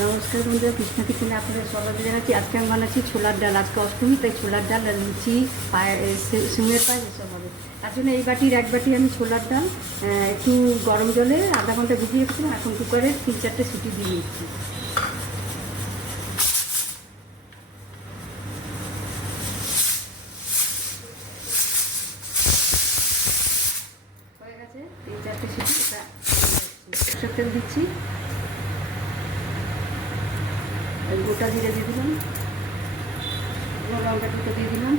নমস্কার বন্ধুরা, কৃষ্ণা কিচেনে আপনাদের স্বাগত জানাচ্ছি। আজকে আমি বানাচ্ছি ছোলার ডাল। আজকে অষ্টমী, তাই ছোলার ডাল আর লুচি, সিমের পায়েস এসব হবে। তার জন্য এই বাটির এক বাটি আমি ছোলার ডাল একটু গরম জলে আধা ঘন্টা ভিজিয়ে রেখেছিলাম। এখন কুকারে 3-4টে সিটি দিয়ে দিচ্ছি। হয়ে গেছে 3-4টে সিটি। এটা সরষের তেল দিচ্ছি, গোটা জিরে দিয়ে দিলাম, লঙ্কা দুটো দিয়ে দিলাম।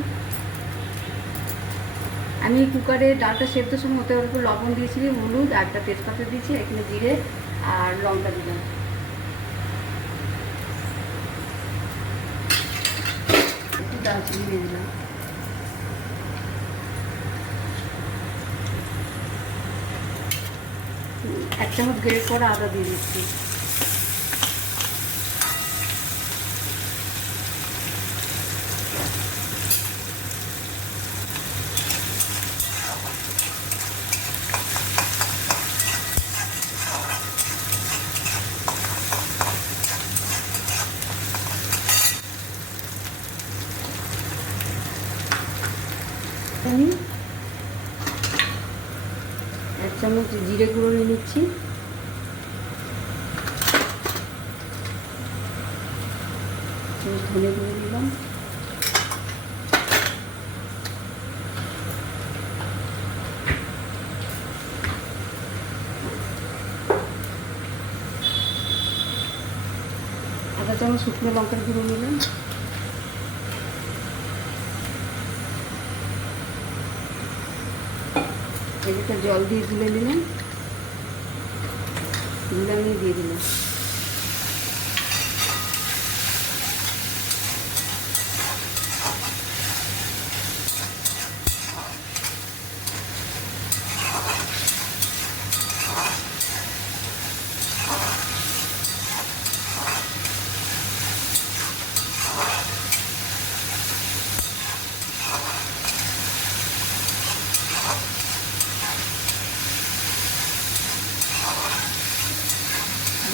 আমি কুকারে ডালটা সেদ্ধর সময় হতে অল্প লবণ দিয়েছিলাম, হলুদ আর একটা তেজপাতা দিয়েছি, এখানে জিরে আর লঙ্কা দিলাম। একটু দারচিনি দিয়ে দিলাম, এক চামচ গ্রেট করা আদা দিয়ে দিচ্ছি। আমি 1 চামচ জিরে গুঁড়ো নিয়ে নিচ্ছি, ধনে গুঁড়ো দিলাম, আধা চামচ শুকনো লঙ্কার গুঁড়ো নিলাম, এদিকে জল দিয়ে গুলে নিলাম, গুলে নিয়ে দিয়ে দিলাম।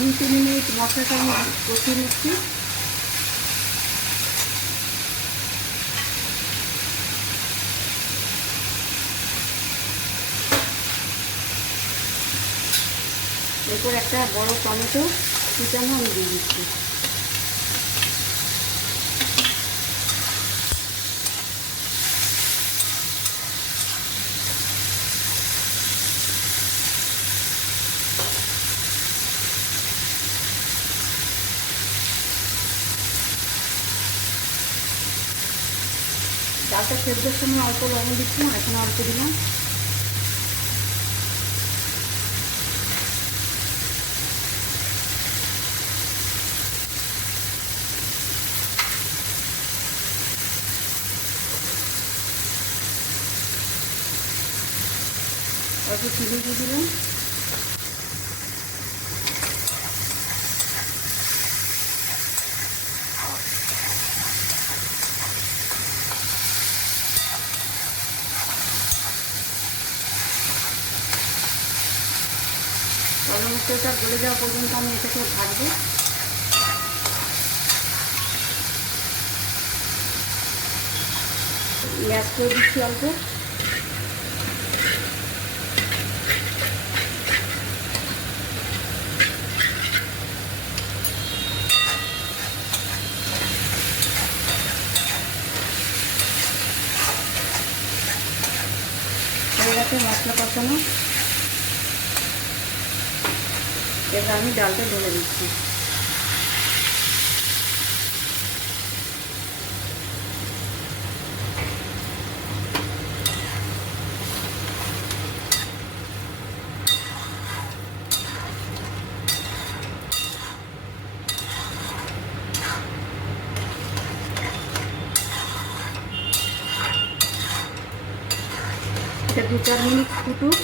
দুই 3 মিনিট মশলাটা আমি কষিয়ে নিচ্ছি। এরপর একটা বড় টমেটো কুচানো আমি দিয়ে দিচ্ছি। ডালটা সেদ্ধর সময় অল্প লবণ দিচ্ছিলাম, এখন অল্প দিলাম। অল্প চিনি দিয়ে দিলাম। গরম মশলাটা গলে যাওয়া পর্যন্ত আমি এটাকে ভাজবো। পেঁয়াজ করে দিচ্ছি অল্প, হয়ে গেছে মশলা কষানো। এবার আমি ডালটা ঢেলে দিচ্ছি। এটা 2-4 মিনিট ফুটুক।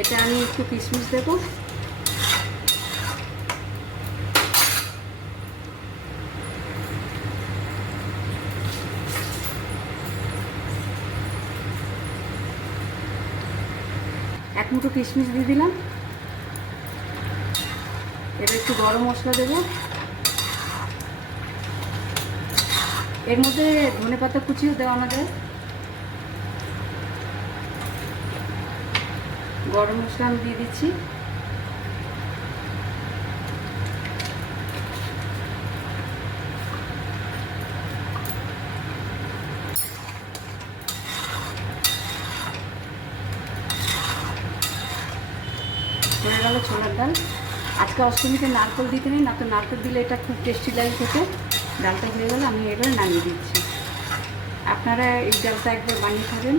এটা আমি একটু কিশমিশ দেবো, এক মুঠো কিশমিশ দিয়ে দিলাম। এবার একটু গরম মশলা দেবো, এর মধ্যে ধনেপাতা কুচিও দেওয়ানো যায়। গরম মশলা আমি দিয়ে দিচ্ছি। হয়ে গেল ছোলার ডাল। আজকে অষ্টমীতে নারকেল দিতে নেই, না তো নারকেল দিলে এটা খুব টেস্টি লাগে খেতে। ডালটা হয়ে গেলে আমি এবার নামিয়ে দিচ্ছি। আপনারা এই ডালটা একবার বানিয়ে খাবেন।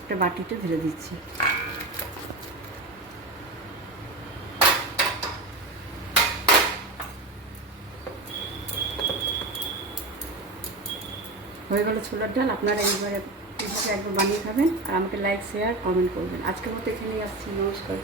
একটা বাটিতে ঢেলে দিচ্ছি। হয়ে গেল ছোলার ডাল। আপনারা এইভাবে একবার বানিয়ে খাবেন আর আমাকে লাইক শেয়ার কমেন্ট করবেন। আজকের মতো এখানেই আসছি। নমস্কার।